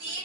3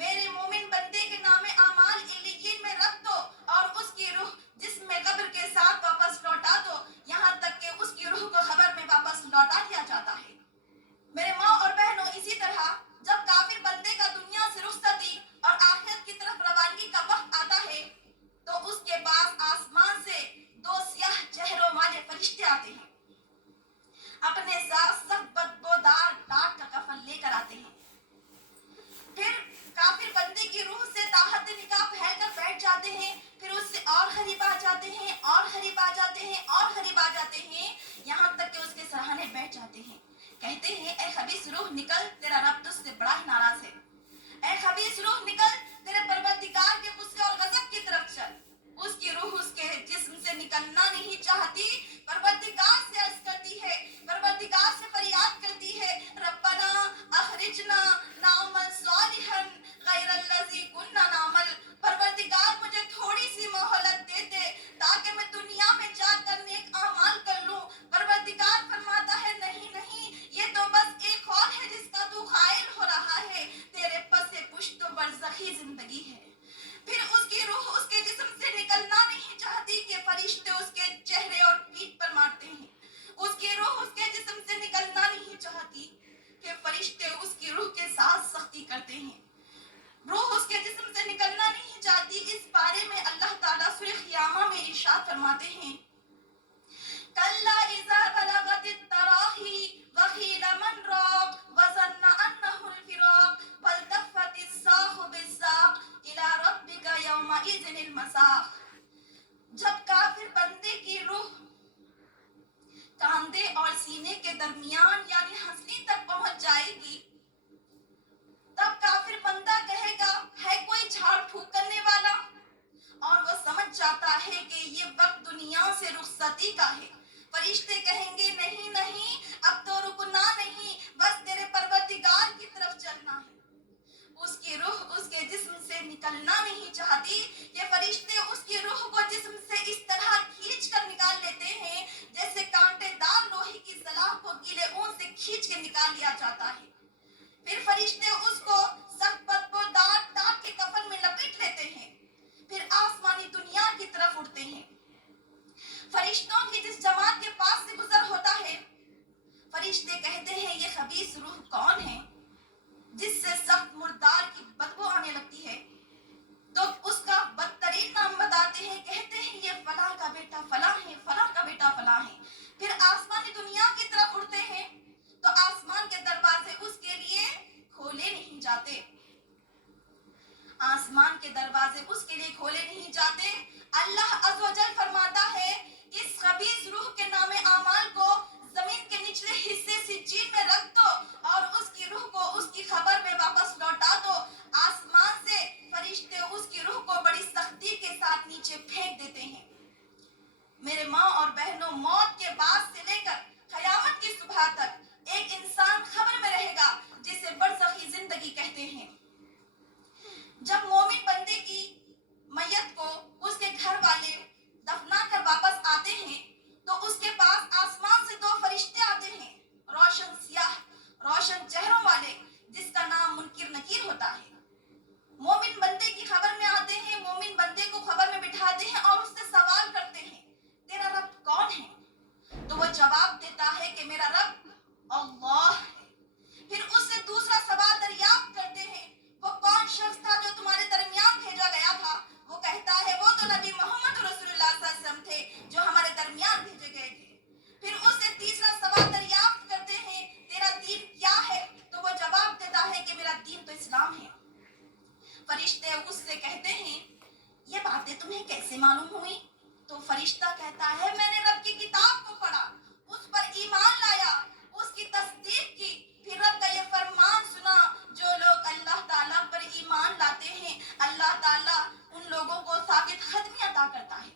میرے مومن بندے کے نام اعمال علیین میں رکھ دو اور اس کی روح جسم میں قبر کے ساتھ واپس لوٹا دو، یہاں تک کہ اس کی روح کو خبر میں واپس لوٹا دیا جاتا ہے۔ میرے ماں اور بہنوں، اسی طرح جب کافر بندے کا دنیا سے رخصتی اور آخرت کی طرف روانگی کا وقت آتا ہے تو اس کے پاس آسمان سے دو سیاہ چہروں والے فرشتے آتے ہیں، اپنے ساتھ سخت بدبودار ٹاٹ کا کفن لے کر آتے ہیں۔ پھر کافر بندے کی روح سے تاحت نکاح پھیل کر بیٹھ جاتے ہیں، پھر اس سے اور قریب آ جاتے ہیں اور قریب آ جاتے ہیں اور قریب آ جاتے ہیں، یہاں تک کہ اس کے سرہانے بیٹھ جاتے ہیں۔ کہتے ہیں اے خبیث روح نکل، تیرا رب تجھ سے بڑا ہی ناراض ہے۔ اے خبیث روح نکل، تیرے پروردگار کے غصے اور غضب کی طرف چل۔ اس کی روح اس کے جسم سے نکلنا نہیں چاہتی، پروردگار سے عرض کرتی ہے، پروردگار سے فریاد کرتی ہے، ربنا اخرجنا نعمل صالحا غیر الذی کنا نعمل، پروردگار مجھے تھوڑی سی مہلت دے دے تاکہ میں دنیا میں جا کر نیک اعمال کر لوں۔ پروردگار فرماتا ہے نہیں نہیں، یہ تو بس ایک قول ہے جس کا تو قائل ہو رہا ہے، تیرے پس پشت تو برزخی زندگی ہے۔ پھر اس کی روح اس کے جسم سے نکلنا نہیں چاہتی کہ فرشتے اس کے چہرے اور پیٹھ پر مارتے ہیں۔ اس کی روح اس کے جسم سے نکلنا نہیں چاہتی کہ فرشتے اس کی روح کے ساتھ سختی کرتے ہیں۔ روح اس کے جسم سے نکلنا نہیں چاہتی۔ اس بارے میں اللہ تعالیٰ سورہ قیامہ میں ارشاد فرماتے ہیں، کلا اذا بلغت التراقی وقیل من راق وظن انہ الفراق والتفت الساق بالساق الی ربک یومئذ المساق۔ جب کافر بندے کی روح کاندھے اور سینے کے درمیان یعنی ہنسلی تک پہنچ جائے گی، تب کافر بندہ کہے گا ہے کوئی جھاڑ پھونک کرنے والا، اور وہ سمجھ جاتا ہے کہ یہ وقت دنیا سے رخصتی کا ہے۔ فرشتے کہیں گے نہیں نہیں، اب تو رکنا نہیں، بس تیرے پروردگار کی طرف چلنا ہے۔ اس کی روح اس کے جسم سے نکلنا نہیں چاہتی کہ فرشتے اس کی روح کو جسم سے اس طرح کھینچ کر نکال لیتے ہیں جیسے کانٹے دار لوہے کی سلاخ کو گیلے اون سے کھینچ کے نکال لیا جاتا ہے۔ پھر فرشتے اس کو سخت بدبودار ٹاٹ کے کفن میں لپیٹ لیتے ہیں، پھر آسمانی دنیا کی طرف اڑتے ہیں۔ فرشتوں کی جس جماعت کے پاس سے گزر ہوتا ہے، فرشتے کہتے ہیں یہ خبیث روح کون ہے جس سے سخت مردار کی بدبو آنے لگتی ہے، تو اس کا بدترین نام بتاتے ہیں، کہتے ہیں یہ فلاں کا بیٹا فلاں ہے، فلاں کا بیٹا فلاں ہے۔ پھر آسمانی دنیا کی طرف اڑتے ہیں تو آسمان کے دروازے اس کے لیے کھولے نہیں جاتے، آسمان کے دروازے اس کے لیے کھولے نہیں جاتے۔ اللہ عز و جل فرماتا ہے اس خبیث روح کے نام اعمال کو زمین کے نچلے حصے سجین میں رکھ دو اور اس کی روح کو اس کی خبر میں واپس لوٹا دو۔ آسمان سے فرشتے اس کی روح کو بڑی سختی کے ساتھ نیچے پھینک دیتے ہیں۔ میرے ماں اور بہنوں، موت کے بعد سے لے کر قیامت کی صبح تک ایک انسان خبر میں رہے گا جسے برزخی زندگی کہتے ہیں۔ جب مومن بندے کی میت کو اس کے گھر والے دفنا کر واپس آتے ہیں تو اس کے پاس آسمان سے دو فرشتے آتے ہیں، روشن سیاہ روشن چہروں والے، جس کا نام منکر نکیر ہوتا ہے۔ مومن بندے کی خبر میں آتے ہیں، مومن بندے کو خبر میں بٹھاتے ہیں اور اس سے سوال کرتے ہیں تیرا رب کون ہے؟ تو وہ جواب دیتا ہے کہ میرا رب اللہ ہے۔ پھر اس سے دوسرا سوال دریافت کرتے ہیں، وہ کون شخص تھا جو تمہارے درمیان بھیجا گیا تھا؟ وہ کہتا ہے وہ تو نبی محمد رسول اللہ صلی اللہ علیہ وسلم تھے جو ہمارے درمیان بھیجے گئے تھے۔ پھر اس سے تیسرا سوال دریافت کرتے ہیں تیرا دین کیا ہے؟ تو وہ جواب دیتا ہے کہ میرا دین تو اسلام ہے۔ فرشتے اس سے کہتے ہیں یہ باتیں تمہیں کیسے معلوم ہوئی؟ تو فرشتہ کہتا ہے میں نے رب کی کتاب کو پڑھا، اس پر ایمان لایا، اس کی تصدیق کی، پھر رب کا یہ فرمان سنا جو لوگ اللہ تعالیٰ پر ایمان لاتے ہیں اللہ تعالیٰ ان لوگوں کو ثابت قدمی عطا کرتا ہے۔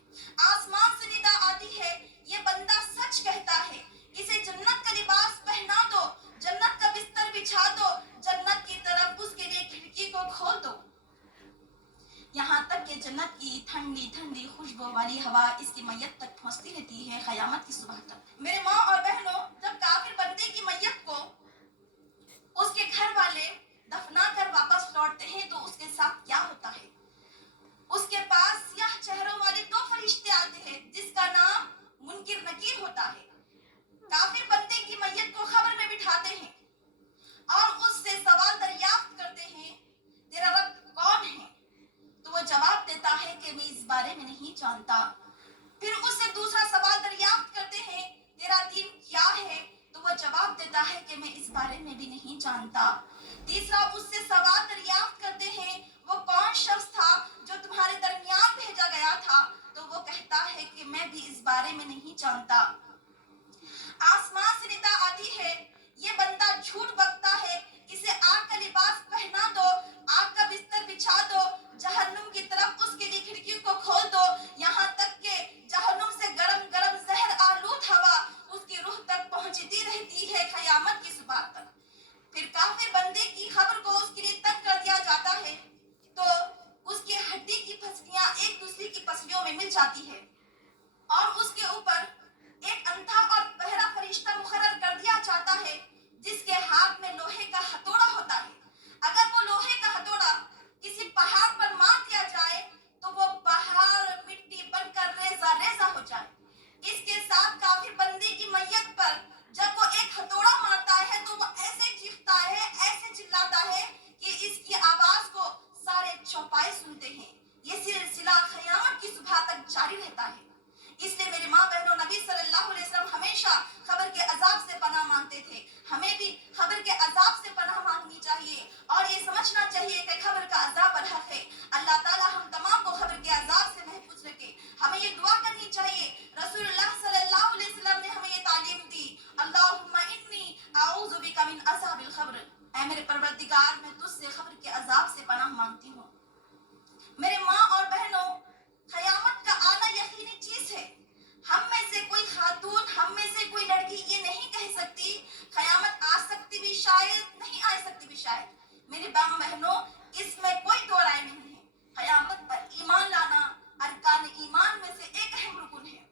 آسمان سے ندا آتی ہے یہ بندہ سچ کہتا ہے، اسے جنت کا لباس پہنا دو، جنت کا بستر بچھا دو، جنت کی طرف اس کے لیے کھڑکی کو کھول دو، یہاں تک کہ جنت کی ٹھنڈی ٹھنڈی خوشبو والی ہوا اس کی میت تک پہنچتی رہتی ہے قیامت کی صبح تک۔ میرے ماں اور بہنوں، جب کافر بندے کی میت کو اس کے گھر والے دفنا کر واپس لوٹتے ہیں تو اس کے جانتا. پھر اس سے دوسرا سوال دریافت کرتے ہیں تیرا دین کیا ہے؟ تو وہ جواب دیتا ہے کہ میں اس بارے میں بھی نہیں جانتا. تیسرا اس سے سوال دریافت کرتے ہیں وہ کون شخص تھا جو تمہارے درمیان بھیجا گیا تھا؟ تو وہ کہتا ہے کہ میں بھی اس بارے میں نہیں جانتا. آسمان سے ندا آتی ہے یہ بندہ جھوٹ بکتا ہے اسے آگ کا لباس پہنا دو آگ کا بستر بچھا دو جہنم کی طرف اس کے لیے کھڑکیوں کو کھول دو یہاں تک کہ جہنم سے گرم گرم زہر آلود ہوا اس کی روح تک پہنچتی رہتی ہے قیامت کی صبح تک. پھر کافر بندے کی خبر کو اس کے لیے تنگ کر دیا جاتا ہے تو اس کی ہڈی کی پسلیاں ایک دوسرے کی پسلیوں میں مل جاتی ہے اور اس کے اوپر ایک اندھا اور بہرا فرشتہ مقرر کر دیا جاتا ہے جس کے ہاتھ میں لوہے کا ہتھوڑا ہوتا ہے. اگر وہ لوہے کا ہتھوڑا کسی پہاڑ پر مار دیا جائے تو وہ پہاڑ مٹی بن کر ریزہ ریزہ ہو جائے. اس کے ساتھ کافر بندے کی میت پر جب وہ ایک ہتھوڑا مارتا ہے تو وہ ایسے چیختا ہے ایسے چلاتا ہے کہ اس کی آواز کو سارے چوپائے سنتے ہیں. یہ سلسلہ قیامت کی صبح تک جاری رہتا ہے. اس لیے میرے ماں بہنوں نبی صلی اللہ علیہ وسلم ہمیشہ خبر کے عذاب سے پناہ مانگتے تھے. ہمیں بھی خبر کے عذاب سے پناہ مانگنی چاہیے اور یہ سمجھنا چاہیے کہ خبر کا عذاب برحق ہے. اللہ تعالیٰ ہم تمام کو خبر کے عذاب سے محفوظ رکھے. ہمیں یہ دعا کرنی چاہیے رسول اللہ صلی اللہ علیہ وسلم نے ہمیں یہ تعلیم دی اللہم انی اعوذ بک من عذاب القبر. اے میرے پروردگار میں تجھ سے خبر کے عذاب سے پناہ مانگتی ہوں. میرے ماں اور بہنوں قیامت کا آنا یقینی چیز ہے. ہم میں سے کوئی خاتون ہم میں سے کوئی لڑکی یہ نہیں کہہ سکتی قیامت آ سکتی بھی شاید نہیں آ سکتی بھی شاید. میری ماں بہنوں اس میں کوئی دو رائے نہیں ہے. قیامت پر ایمان لانا ارکان ایمان میں سے ایک اہم رکن ہے.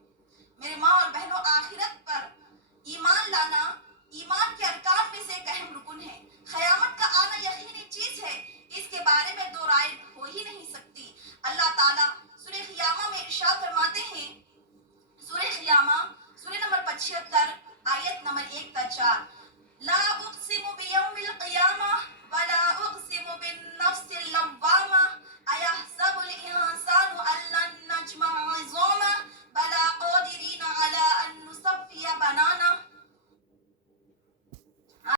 میرے ماں اور بہنوں آخرت پر ایمان لانا ایمان کے ارکان میں سے ایک اہم رکن ہے. قیامت کا آنا یقینی چیز ہے اس کے بارے میں دو رائے ہو ہی نہیں سکتی. اللہ تعالیٰ سورہ قیامہ میں ارشاد فرماتے ہیں سورہ قیامہ سورہ نمبر 75 آیت نمبر 1 تا 4 لا اقسم بیوم القیامہ ولا اقسم بالنفس اللوامہ ایحسب الانسان ان لن نجمع عظامہ بلا قادرین علی ان نصفی بنانہ